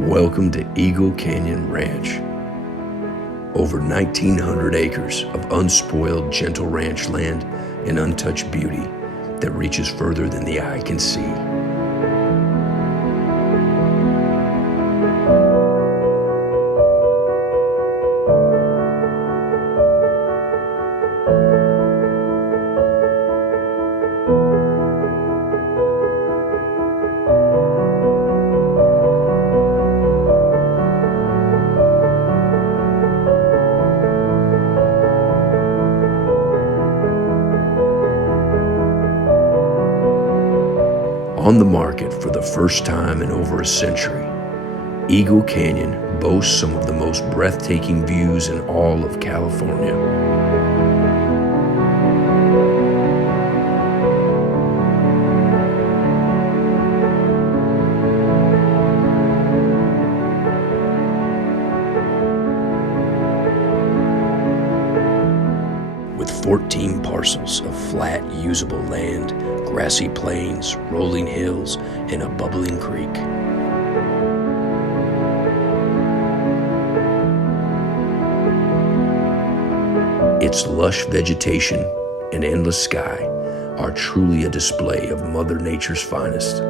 Welcome to Eagle Canyon Ranch. Over 1,900 acres of unspoiled, gentle ranch land and untouched beauty that reaches further than the eye can see. On the market for the first time in over a century, Eagle Canyon boasts some of the most breathtaking views in all of California. With 14 parcels of flat, usable land, grassy plains, rolling hills, and a bubbling creek. Its lush vegetation and endless sky are truly a display of Mother Nature's finest.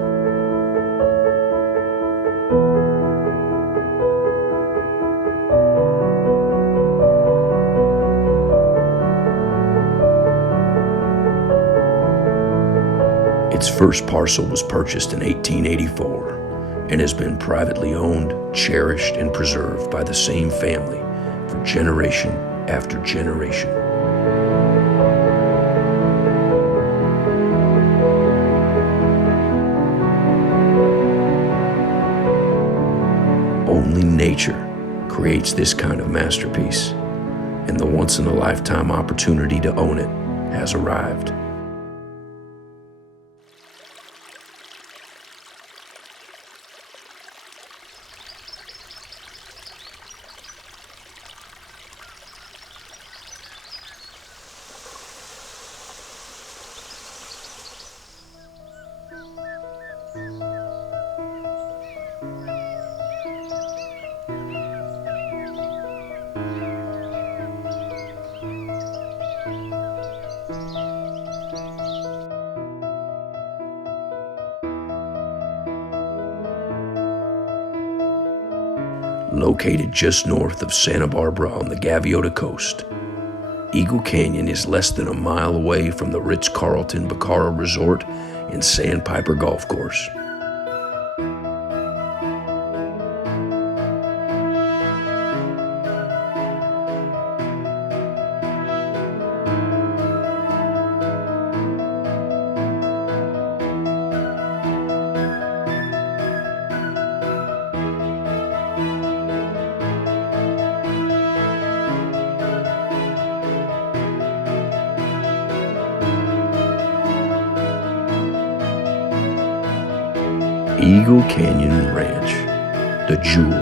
Its first parcel was purchased in 1884 and has been privately owned, cherished, and preserved by the same family for generation after generation. Only nature creates this kind of masterpiece, and the once-in-a-lifetime opportunity to own it has arrived. Located just north of Santa Barbara on the Gaviota Coast, Eagle Canyon is less than a mile away from the Ritz-Carlton Bacara Resort and Sandpiper Golf Course. Eagle Canyon Ranch, the jewel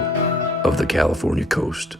of the California coast.